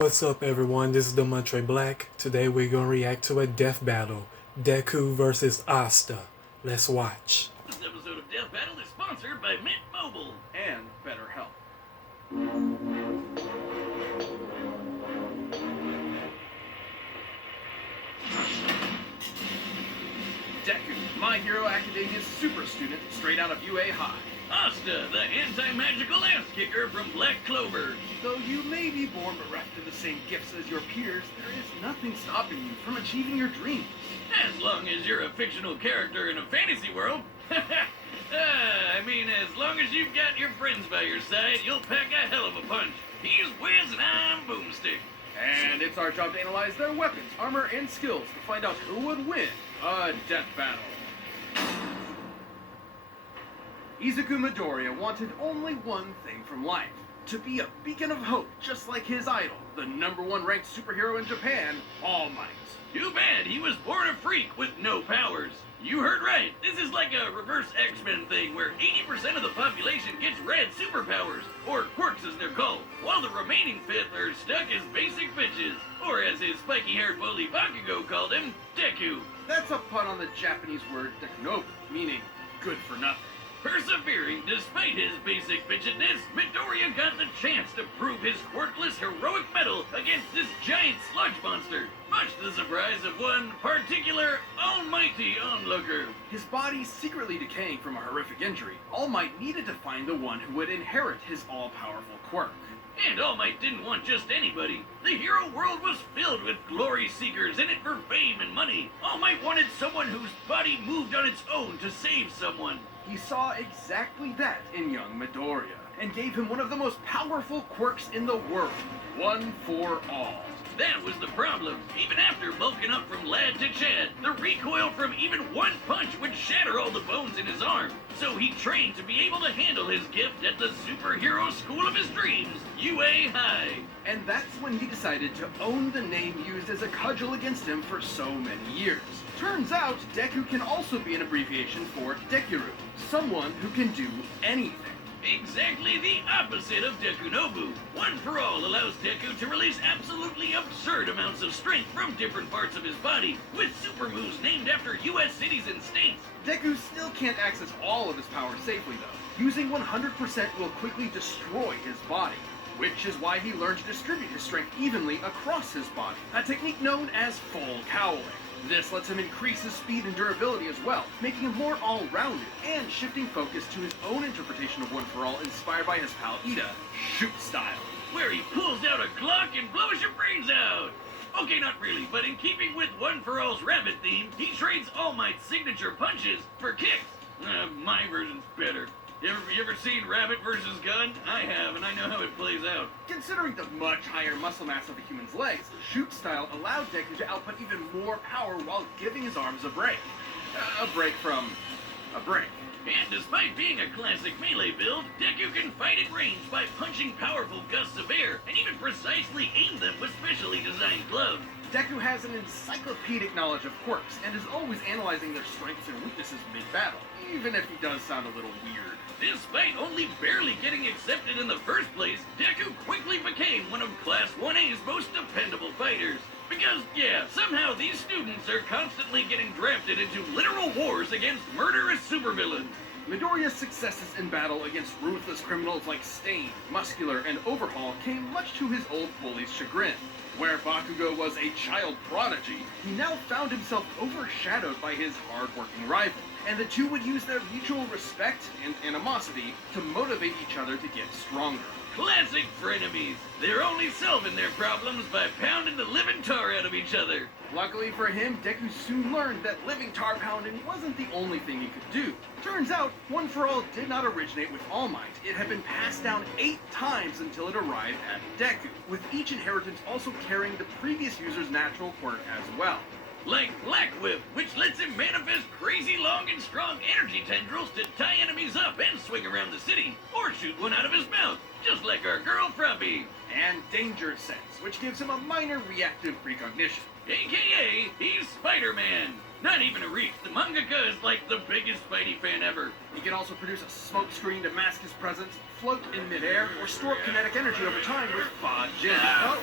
What's up everyone, this is Demontre Black. Today we're gonna react to a death battle. Deku versus Asta. Let's watch. This episode of Death Battle is sponsored by Mint Mobile and BetterHelp. Deku, My Hero Academia's super student straight out of UA High. Asta, the anti-magical ass kicker from Black Clover. Though you may be born bereft of the same gifts as your peers, there is nothing stopping you from achieving your dreams. As long as you're a fictional character in a fantasy world. As long as you've got your friends by your side, you'll pack a hell of a punch. He's Wiz and I'm Boomstick. And it's our job to analyze their weapons, armor, and skills to find out who would win a death battle. Izuku Midoriya wanted only one thing from life: to be a beacon of hope, just like his idol, the #1 ranked superhero in Japan, All Might. Too bad he was born a freak with no powers. You heard right. This is like a reverse X-Men thing where 80% of the population gets red superpowers, or quirks as they're called, while the remaining fifth are stuck as basic bitches, or as his spiky-haired bully Bakugo called him, Deku. That's a pun on the Japanese word dekunobu, meaning good for nothing. Persevering despite his basic bitchedness, Midoriya got the chance to prove his quirkless heroic mettle against this giant sludge monster, much to the surprise of one particular almighty onlooker. His body secretly decaying from a horrific injury, All Might needed to find the one who would inherit his all-powerful quirk. And All Might didn't want just anybody. The hero world was filled with glory seekers in it for fame and money. All Might wanted someone whose body moved on its own to save someone. He saw exactly that in young Midoriya, and gave him one of the most powerful quirks in the world, One for All. That was the problem. Even after bulking up from lad to Chad, the recoil from even one punch would shatter all the bones in his arm. So he trained to be able to handle his gift at the superhero school of his dreams, UA High. And that's when he decided to own the name used as a cudgel against him for so many years. Turns out, Deku can also be an abbreviation for Dekiru, someone who can do anything. Exactly the opposite of Dekunobu. One for All allows Deku to release absolutely absurd amounts of strength from different parts of his body, with super moves named after US cities and states. Deku still can't access all of his power safely though. Using 100% will quickly destroy his body, which is why he learned to distribute his strength evenly across his body, a technique known as full cowling. This lets him increase his speed and durability as well, making him more all-rounded, and shifting focus to his own interpretation of One for All inspired by his pal Ida, Shoot Style. Where he pulls out a Glock and blows your brains out! Okay, not really, but in keeping with One for All's rabbit theme, he trades All Might's signature punches for kicks. My version's better. You ever seen Rabbit vs. Gun? I have, and I know how it plays out. Considering the much higher muscle mass of a human's legs, Shoot Style allowed Deku to output even more power while giving his arms a break. A break from a break. And despite being a classic melee build, Deku can fight at range by punching powerful gusts of air, and even precisely aim them with specially designed gloves. Deku has an encyclopedic knowledge of quirks, and is always analyzing their strengths and weaknesses mid-battle, even if he does sound a little weird. Despite only barely getting accepted in the first place, Deku quickly became one of Class 1A's most dependable fighters. Because, yeah, somehow these students are constantly getting drafted into literal wars against murderous supervillains. Midoriya's successes in battle against ruthless criminals like Stain, Muscular, and Overhaul came much to his old bully's chagrin. Where Bakugo was a child prodigy, he now found himself overshadowed by his hard-working rival, and the two would use their mutual respect and animosity to motivate each other to get stronger. Classic frenemies. They're only solving their problems by pounding the living tar out of each other. Luckily for him, Deku soon learned that living tar pounding wasn't the only thing he could do. Turns out, One for All did not originate with All Might. It had been passed down 8 times until it arrived at Deku, with each inheritance also carrying the previous user's natural quirk as well. Like Black Whip, which lets him manifest crazy long and strong energy tendrils to tie enemies up and swing around the city, or shoot one out of his mouth, just like our girl Frumpy. And Danger Sense, which gives him a minor reactive precognition. AKA, he's Spider-Man. Not even a reach. The mangaka is like the biggest Spidey fan ever. He can also produce a smoke screen to mask his presence, float in midair, or store kinetic energy over time with Fa Jin. Oh,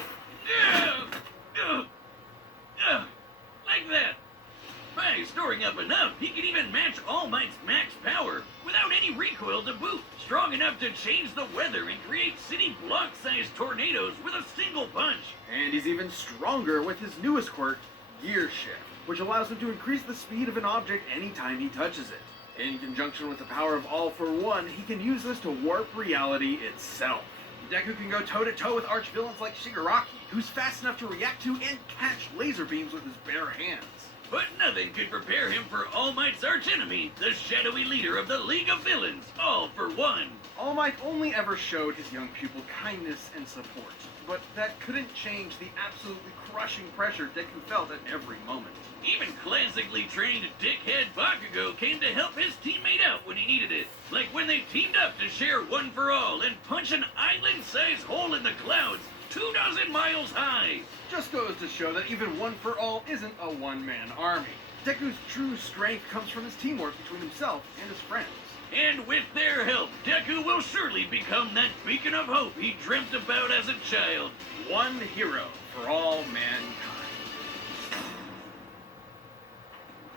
to boot, strong enough to change the weather and create city block-sized tornadoes with a single punch. And he's even stronger with his newest quirk, Gear Shift, which allows him to increase the speed of an object anytime he touches it. In conjunction with the power of All for One, he can use this to warp reality itself. Deku can go toe-to-toe with arch-villains like Shigaraki, who's fast enough to react to and catch laser beams with his bare hands. But nothing could prepare him for All Might's archenemy, the shadowy leader of the League of Villains, All for One. All Might only ever showed his young pupil kindness and support, but that couldn't change the absolutely crushing pressure Deku felt at every moment. Even classically trained dickhead Bakugo came to help his teammate out when he needed it. Like when they teamed up to share One for All and punch an island-sized hole in the clouds 24 miles high. Just goes to show that even One for All isn't a one-man army. Deku's true strength comes from his teamwork between himself and his friends. And with their help, Deku will surely become that beacon of hope he dreamt about as a child. One hero for all mankind.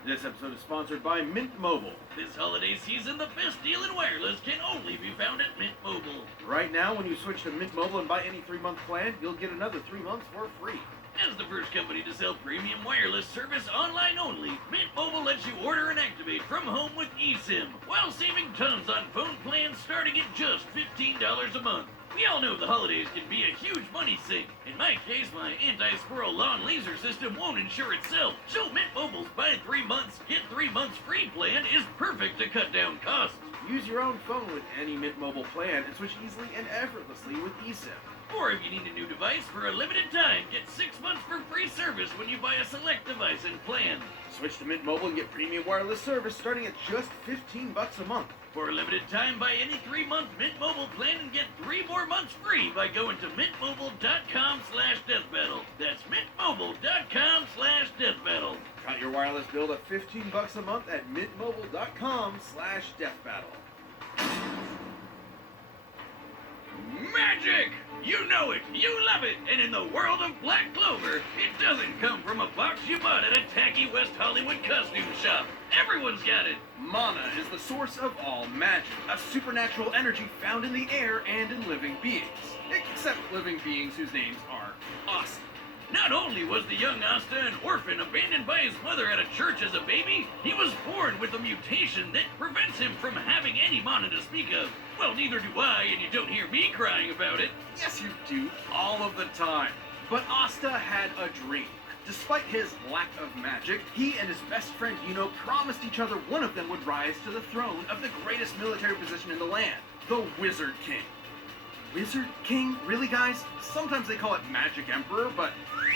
This episode is sponsored by Mint Mobile. This holiday season, the best deal in wireless can only be found at Mint Mobile. Right now, when you switch to Mint Mobile and buy any 3-month plan, you'll get another 3 months for free. As the first company to sell premium wireless service online only, Mint Mobile lets you order and activate from home with eSIM, while saving tons on phone plans starting at just $15 a month. We all know the holidays can be a huge money sink. In my case, my anti-squirrel lawn laser system won't insure itself, so Mint Mobile's buy 3 months, get 3 months free plan is perfect to cut down costs. Use your own phone with any Mint Mobile plan and switch easily and effortlessly with eSIM. Or if you need a new device for a limited time, get 6 months for free service when you buy a select device and plan. Switch to Mint Mobile and get premium wireless service starting at just $15 a month. For a limited time, buy any 3-month Mint Mobile plan and get 3 more months free by going to mintmobile.com/deathbattle. That's mintmobile.com/deathbattle. Cut your wireless bill to $15 a month at mintmobile.com/deathbattle. Magic! You know it, you love it, and in the world of Black Clover, it doesn't come from a box you bought at a tacky West Hollywood costume shop. Everyone's got it. Mana is the source of all magic, a supernatural energy found in the air and in living beings. Except living beings whose names are Asta. Not only was the young Asta an orphan abandoned by his mother at a church as a baby, he was born with a mutation that prevents him from having any mana to speak of. Well, neither do I, and you don't hear me crying about it. Yes, you do, all of the time. But Asta had a dream. Despite his lack of magic, he and his best friend Yuno promised each other one of them would rise to the throne of the greatest military position in the land, the Wizard King. Wizard King? Really, guys? Sometimes they call it Magic Emperor, but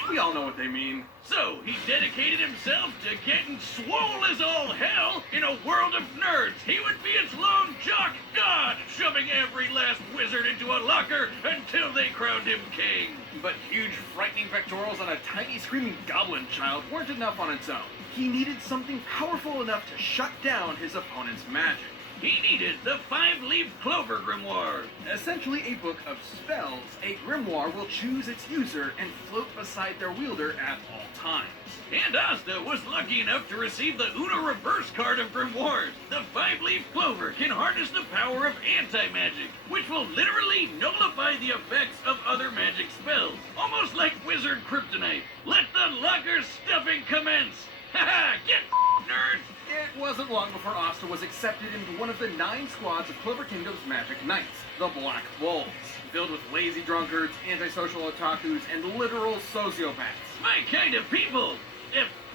we all know what they mean. So he dedicated himself to getting swole as all hell in a world of nerds. He would be its lone jock god, shoving every last wizard into a locker until they crowned him king. But huge, frightening pectorals on a tiny, screaming goblin child weren't enough on its own. He needed something powerful enough to shut down his opponent's magic. He needed the 5-leaf clover grimoire. Essentially a book of spells, a grimoire will choose its user and float beside their wielder at all times. And Asta was lucky enough to receive the Uno reverse card of grimoires. The 5-leaf clover can harness the power of anti-magic, which will literally nullify the effects of other magic spells. Almost like wizard kryptonite. Let the locker stuffing commence. Haha, get nerds! It wasn't long before Asta was accepted into one of the 9 squads of Clover Kingdom's Magic Knights, the Black Bulls, filled with lazy drunkards, antisocial otakus, and literal sociopaths. My kind of people!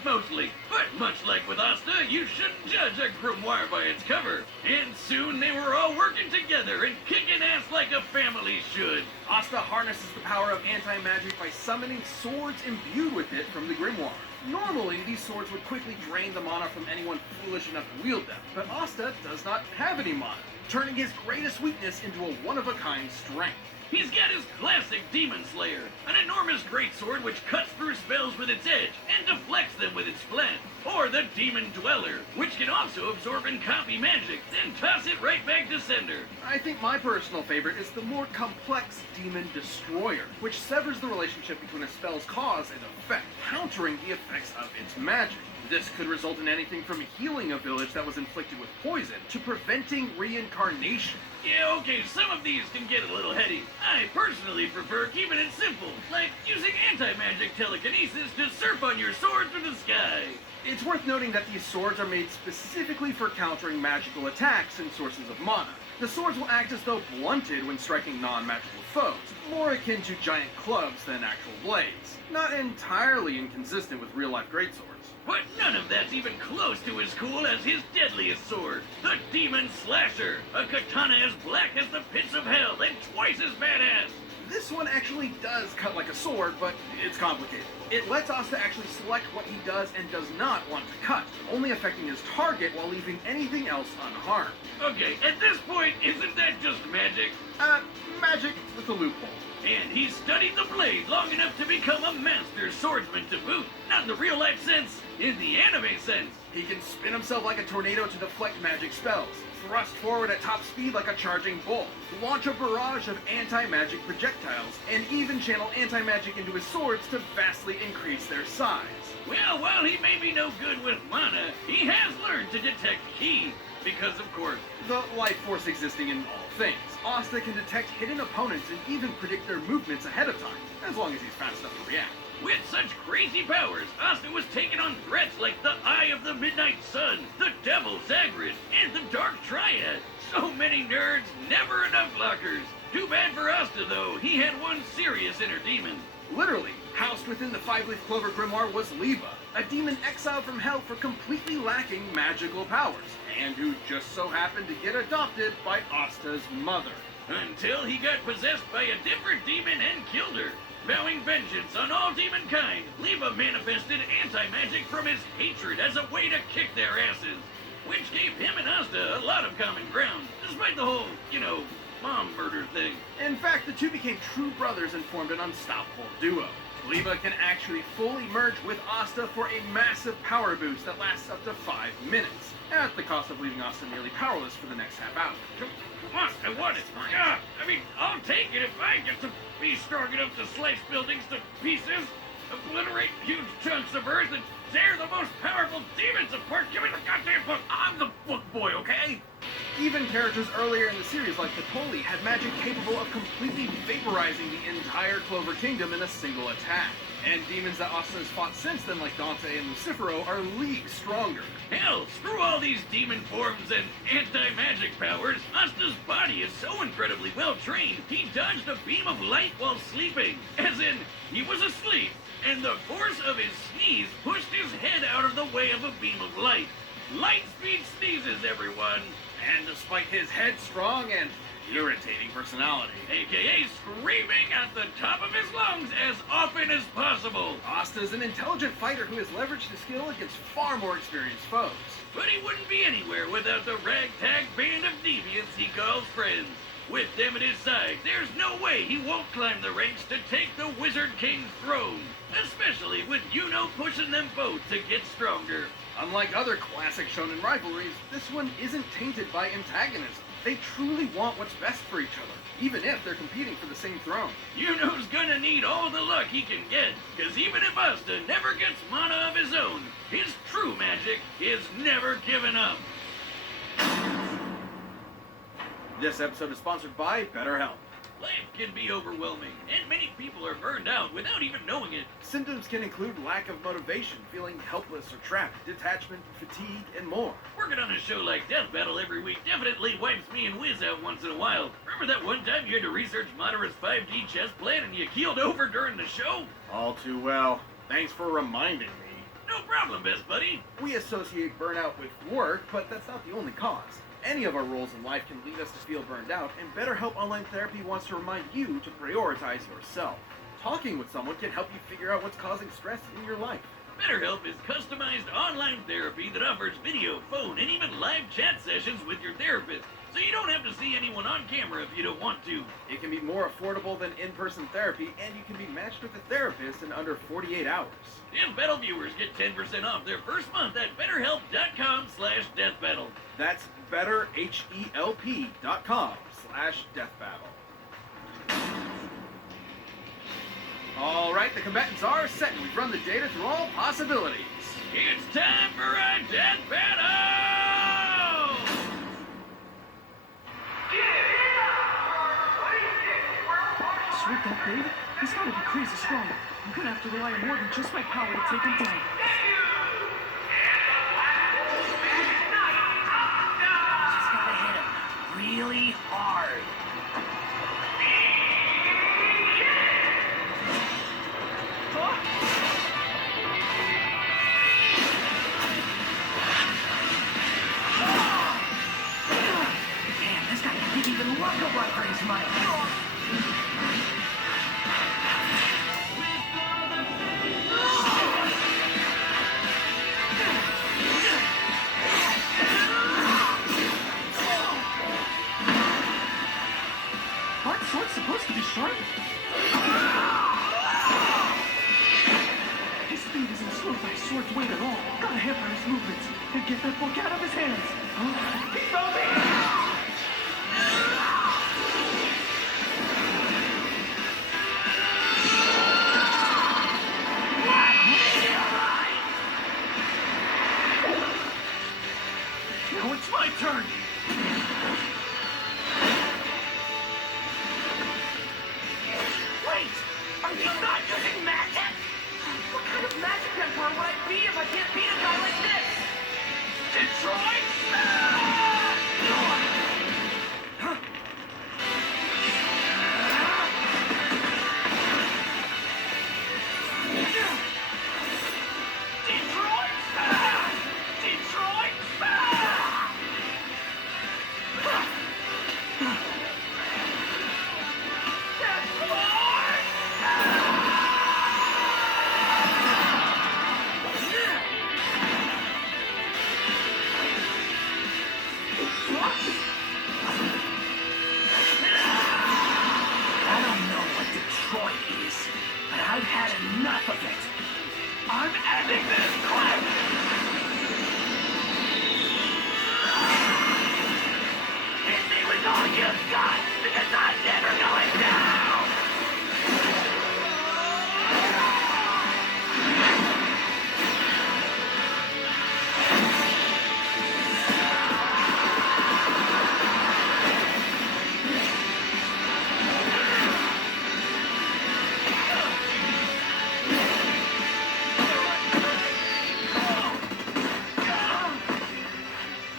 Mostly. But much like with Asta, you shouldn't judge a grimoire by its cover. And soon they were all working together and kicking ass like a family should. Asta harnesses the power of anti-magic by summoning swords imbued with it from the grimoire. Normally, these swords would quickly drain the mana from anyone foolish enough to wield them, but Asta does not have any mana, turning his greatest weakness into a one-of-a-kind strength. He's got his classic Demon Slayer, an enormous greatsword which cuts through spells with its edge and deflects them with its flat. Or the Demon Dweller, which can also absorb and copy magic, then toss it right back to sender. I think my personal favorite is the more complex Demon Destroyer, which severs the relationship between a spell's cause and effect, countering the effects of its magic. This could result in anything from healing a village that was inflicted with poison to preventing reincarnation. Yeah, okay, some of these can get a little heady. I personally prefer keeping it simple, like using anti-magic telekinesis to surf on your sword through the sky. It's worth noting that these swords are made specifically for countering magical attacks and sources of mana. The swords will act as though blunted when striking non-magical foes, more akin to giant clubs than actual blades. Not entirely inconsistent with real-life greatswords. But none of that's even close to as cool as his deadliest sword, the Demon Slasher, a katana as black as the pits of hell and twice as badass. This one actually does cut like a sword, but it's complicated. It lets Asta actually select what he does and does not want to cut, only affecting his target while leaving anything else unharmed. Okay, at this point, isn't that just magic? Magic with a loophole. And he studied the blade long enough to become a master swordsman to boot. Not in the real life sense, in the anime sense. He can spin himself like a tornado to deflect magic spells, thrust forward at top speed like a charging bull, launch a barrage of anti-magic projectiles, and even channel anti-magic into his swords to vastly increase their size. Well, while he may be no good with mana, he has learned to detect ki. Because, of course, The life force existing in all things, Asta can detect hidden opponents and even predict their movements ahead of time, as long as he's fast enough to react. with such crazy powers, Asta was taking on threats like the Eye of the Midnight Sun, the Devil Zagreus, and the Dark Triad. So many nerds, never enough blockers. Too bad for Asta, though. He had one serious inner demon. Literally, housed within the Five-Leaf Clover Grimoire was Leva, a demon exiled from hell for completely lacking magical powers, and who just so happened to get adopted by Asta's mother. Until he got possessed by a different demon and killed her. Vowing vengeance on all demon kind, Leva manifested anti-magic from his hatred as a way to kick their asses. Which gave him and Asta a lot of common ground, despite the whole, mom murder thing. In fact, the two became true brothers and formed an unstoppable duo. Leva can actually fully merge with Asta for a massive power boost that lasts up to 5 minutes, at the cost of leaving Asta nearly powerless for the next half hour. I want it. Yeah, I'll take it if I get to be strong enough to slice buildings to pieces, obliterate huge chunks of earth, and tear the most powerful demons apart. Give me the goddamn book. I'm the book boy, okay? Even characters earlier in the series, like Topoli, had magic capable of completely vaporizing the entire Clover Kingdom in a single attack. And demons that Asta has fought since then, like Dante and Lucifero, are leagues stronger. Hell, screw all these demon forms and anti-magic powers. Asta's body is so incredibly well trained, he dodged a beam of light while sleeping. As in, he was asleep, and the force of his sneeze pushed his head out of the way of a beam of light. Light speed sneezes, everyone. And despite his headstrong and irritating personality, AKA screaming at the top of his lungs as often as possible. Asta is an intelligent fighter who has leveraged his skill against far more experienced foes. But he wouldn't be anywhere without the ragtag band of deviants he calls friends. With them at his side, there's no way he won't climb the ranks to take the Wizard King's throne. Especially with Yuno pushing them both to get stronger. Unlike other classic shonen rivalries, this one isn't tainted by antagonism. They truly want what's best for each other, even if they're competing for the same throne. Yuno's gonna need all the luck he can get, cause even if Asta never gets mana of his own, his true magic is never given up. This episode is sponsored by BetterHelp. Life can be overwhelming, and many people are burned out without even knowing it. Symptoms can include lack of motivation, feeling helpless or trapped, detachment, fatigue, and more. Working on a show like Death Battle every week definitely wipes me and Wiz out once in a while. Remember that one time you had to research Madara's 5D chess plan and you keeled over during the show? All too well. Thanks for reminding me. No problem, best buddy. We associate burnout with work, but that's not the only cause. Any of our roles in life can lead us to feel burned out, and BetterHelp Online Therapy wants to remind you to prioritize yourself. Talking with someone can help you figure out what's causing stress in your life. BetterHelp is customized online therapy that offers video, phone, and even live chat sessions with your therapist. so you don't have to see anyone on camera if you don't want to. It can be more affordable than in-person therapy, and you can be matched with a therapist in under 48 hours. Death Battle viewers get 10% off their first month at BetterHelp.com/DeathBattle. That's betterhelp.com/deathbattle. All right, the combatants are set, and we've run the data through all possibilities. It's time for a Death Battle! Sweet that big? He's gotta be crazy strong. I'm gonna have to rely on more than just my power to take him down. Just gotta hit him really hard. Man, this guy didn't even look a run for his money. Aren't swords supposed to be sharp? His speed isn't slowed by sword's weight at all. Gotta hamper his movements and get that book out of his hands. He found me! Now it's my turn. Wait! Are you not using magic? What kind of magic emperor would I be if I can't beat a guy like this? Detroit! Detroit! Detroit! I don't know what Detroit is, but I've had enough of it. I'm ending this clip! Hit me with all you've got, because I'm never going down!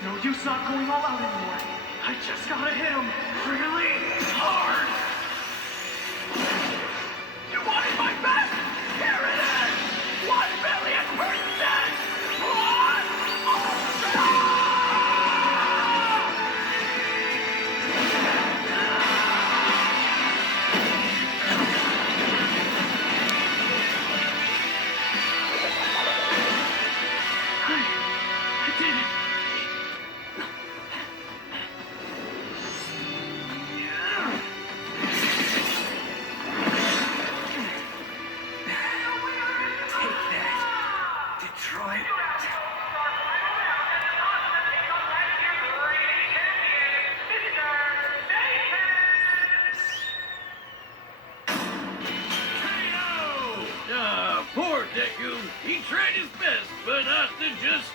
No use not going all out anymore. I just gotta hit him really hard. You wanted my best? Here it is! 1,000,000%! I did it. Take that, Detroit. Poor Deku. He tried his best, but Asta just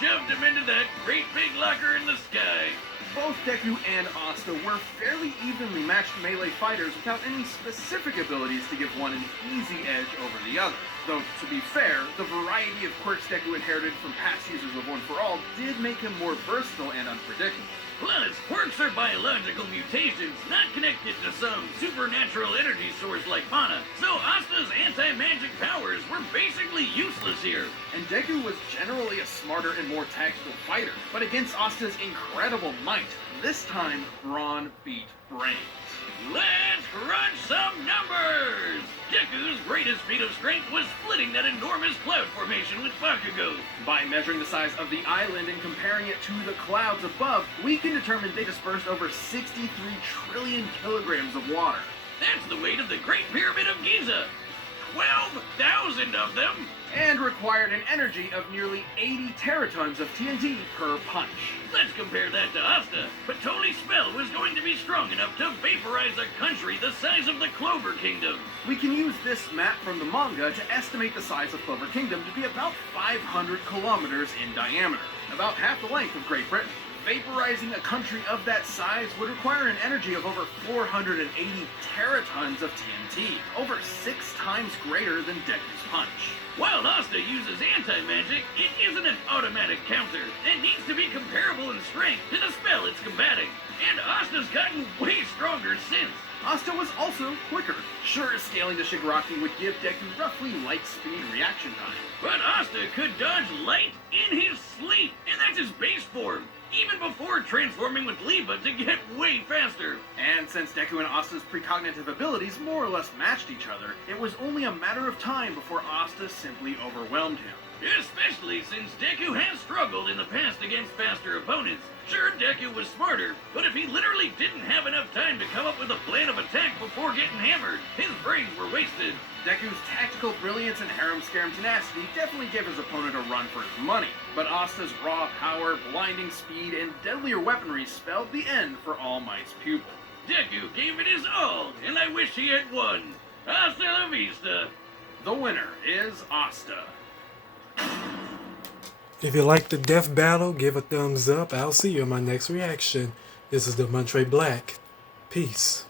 shoved him into that great big locker in the sky. Both Deku and Asta were fairly evenly matched melee fighters without any specific abilities to give one an easy edge over the other. Though, to be fair, the variety of quirks Deku inherited from past users of One For All did make him more versatile and unpredictable. Plus, quirks are biological mutations, not connected to some supernatural energy source like mana. So Asta's anti-magic powers were basically useless here. And Deku was generally a smarter and more tactical fighter, but against Asta's incredible might, this time Brawn beat Brains. Let's crunch some numbers! Deku's greatest feat of strength was splitting that enormous cloud formation with Bakugo. By measuring the size of the island and comparing it to the clouds above, we can determine they dispersed over 63 trillion kilograms of water. That's the weight of the Great Pyramid of Giza. 12,000 of them! And required an energy of nearly 80 teratons of TNT per punch. Let's compare that to Asta. But Tony's spell was going to be strong enough to vaporize a country the size of the Clover Kingdom. We can use this map from the manga to estimate the size of Clover Kingdom to be about 500 kilometers in diameter, about half the length of Great Britain. Vaporizing a country of that size would require an energy of over 480 teratons of TNT, over 6 times greater than Deku's punch. While Asta uses anti-magic, it isn't an automatic counter. It needs to be comparable in strength to the spell it's combating. And Asta's gotten way stronger since. Asta was also quicker. Sure, scaling to Shigaraki would give Deku roughly light speed reaction time. But Asta could dodge light in his sleep, and that's his base form, even before transforming with Leeva to get way faster. And since Deku and Asta's precognitive abilities more or less matched each other, it was only a matter of time before Asta simply overwhelmed him. Especially since Deku has struggled in the past against faster opponents. Sure, Deku was smarter, but if he literally didn't have enough time to come up with a plan of attack before getting hammered, his brains were wasted. Deku's tactical brilliance and harem-scarum tenacity definitely gave his opponent a run for his money, but Asta's raw power, blinding speed, and deadlier weaponry spelled the end for All Might's pupil. Deku gave it his all, and I wish he had won. Hasta la vista. The winner is Asta. If you like the death battle, give a thumbs up. I'll see you in my next reaction. This is the Montre Black. Peace.